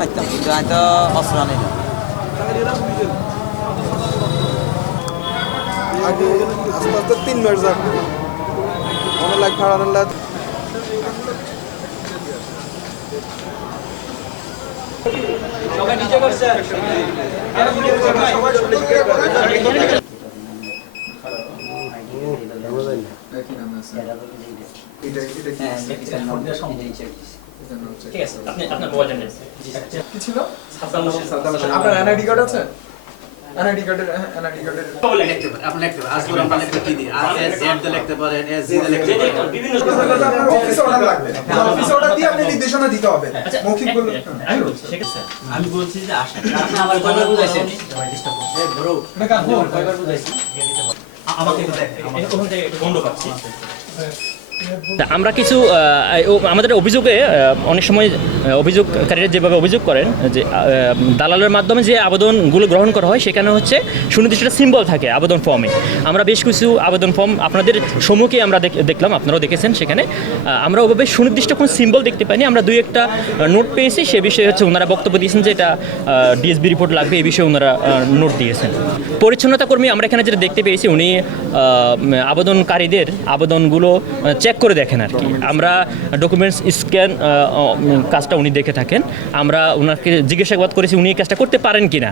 দিতাম কিন্তু আমি তো অস্ত্র আনি না আগে আস্তে আস্তে তিন মাস যাক। অনেক লাখ ভাড়া লাখ ঠিক আছে আপনি আপনার মোবাইলটা নেন কি ছিল আপনার এনআইডি কার্ড আছে এনআইডি কার্ডের এনআইডি কার্ডের লিখতে পারেন আপনি লিখতে পারেন আজকে আমরা লিখতে কি দিই আর এস জেড লিখতে পারেন এস জি লিখতে পারেন বিভিন্ন আপনার অফিসে অর্ডার লাগবে অফিসে অর্ডার দিয়ে আপনি নির্দেশনা দিতে হবে আচ্ছা, মৌখিক বলে আমি বলছি ঠিক আছে আমি বলছি যে আসেন আপনি আমার কয়বার বুঝাইছেন আমাকে একটু দেখেন ওখান থেকে একটু গন্ধ পাচ্ছি আমরা কিছু আমাদের অভিযোগে অনেক সময় অভিযোগকারীরা যেভাবে অভিযোগ করেন, যে দালালের মাধ্যমে যে আবেদনগুলো গ্রহণ করা হয়, সেখানে হচ্ছে সুনির্দিষ্ট সিম্বল থাকে আবেদন ফর্মে আমরা বেশ কিছু আবেদন ফর্ম আপনাদের সম্মুখে আমরা দেখলাম, আপনারাও দেখেছেন সেখানে। আমরা ওভাবে সুনির্দিষ্ট কোনো সিম্বল দেখতে পাইনি, আমরা দুই একটা নোট পেয়েছি, সে বিষয়ে হচ্ছে ওনারা বক্তব্য দিয়েছেন যে এটা ডিএসবি রিপোর্ট লাগবে, এই বিষয়ে ওনারা নোট দিয়েছেন। পরিচ্ছন্নতা কর্মী আমরা এখানে যেটা দেখতে পেয়েছি, উনি আবেদনকারীদের আবেদনগুলো চেক করে দেখেন আর কি। আমরা ডকুমেন্টস স্ক্যান কাজটা উনি দেখে থাকেন। আমরা ওনাকে জিজ্ঞাসাবাদ করেছি উনি এই কাজটা করতে পারেন কি না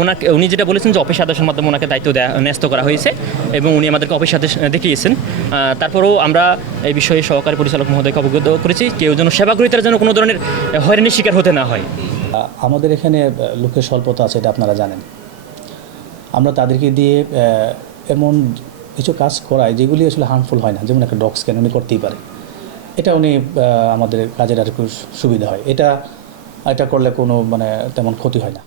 ওনাকে উনি যেটা বলেছেন যে অফিস আদেশের মাধ্যমে ওনাকে দায়িত্ব দেয়া, ন্যস্ত করা হয়েছে এবং উনি আমাদেরকে অফিস আদেশ দেখিয়েছেন। তারপরেও আমরা এই বিষয়ে সহকারী পরিচালক মহোদয়কে অবগত করেছি কেউ যেন সেবাগ্রহীতার যেন কোনো ধরনের হয়রানির শিকার হতে না হয়। আমাদের এখানে লোকের স্বল্পতা আছে, এটা আপনারা জানেন। আমরা তাদেরকে দিয়ে এমন কিছু কাজ করায় যেগুলি আসলে হার্মফুল হয় না, যেমন একটা ডগ স্ক্যান উনি করতেই পারে। এটা উনি আমাদের কাজের আর সুবিধা হয়। এটা এটা করলে কোনো মানে তেমন ক্ষতি হয় না।